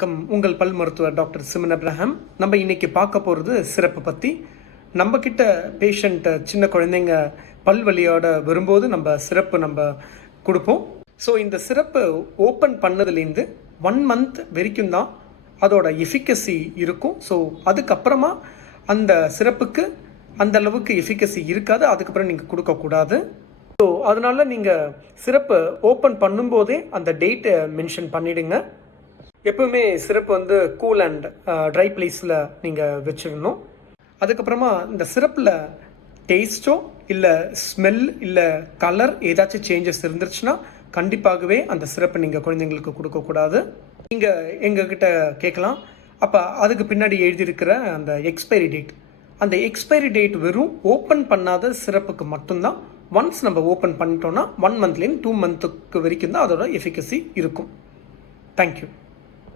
வணக்கம். உங்கள் பல் மருத்துவர் டாக்டர் சிமன் அப்ரஹாம். நம்ம இன்னைக்கு பார்க்க போகிறது சிறப்பு பற்றி. நம்ம கிட்ட பேஷண்ட் சின்ன குழந்தைங்க பல் வலியோட வரும்போது நம்ம சிறப்பு கொடுப்போம். ஸோ இந்த சிறப்பு ஓப்பன் பண்ணதுலேருந்து 1 மந்த் வரைக்கும் தான் அதோட எஃபிகசி இருக்கும். ஸோ அதுக்கப்புறமா அந்த சிறப்புக்கு அந்த அளவுக்கு எஃபிகசி இருக்காது. அதுக்கப்புறம் நீங்கள் கொடுக்கக்கூடாது. ஸோ அதனால் நீங்கள் சிறப்பு ஓப்பன் பண்ணும்போதே அந்த டேட்டை மென்ஷன் பண்ணிவிடுங்க. எப்பவுமே சிரப்பு கூல் அண்ட் ட்ரை பிளேஸில் நீங்கள் வச்சிடணும். அதுக்கப்புறமா இந்த சிரப்பில் டேஸ்ட்டோ இல்லை ஸ்மெல் இல்லை கலர் ஏதாச்சும் சேஞ்சஸ் இருந்துச்சுன்னா கண்டிப்பாகவே அந்த சிரப்பை நீங்கள் குழந்தைங்களுக்கு கொடுக்கக்கூடாது. நீங்கள் எங்ககிட்ட கேட்கலாம், அப்போ அதுக்கு பின்னாடி எழுதியிருக்கிற அந்த எக்ஸ்பைரி டேட், அந்த எக்ஸ்பைரி டேட் வெறும் ஓப்பன் பண்ணாத சிரப்புக்கு மட்டும்தான். ஒன்ஸ் நம்ம ஓப்பன் பண்ணிட்டோன்னா 1 மந்த்லேருந்து 2 மந்த்துக்கு வரைக்கும் தான் அதோட எஃபிகசி இருக்கும். தேங்க்யூ.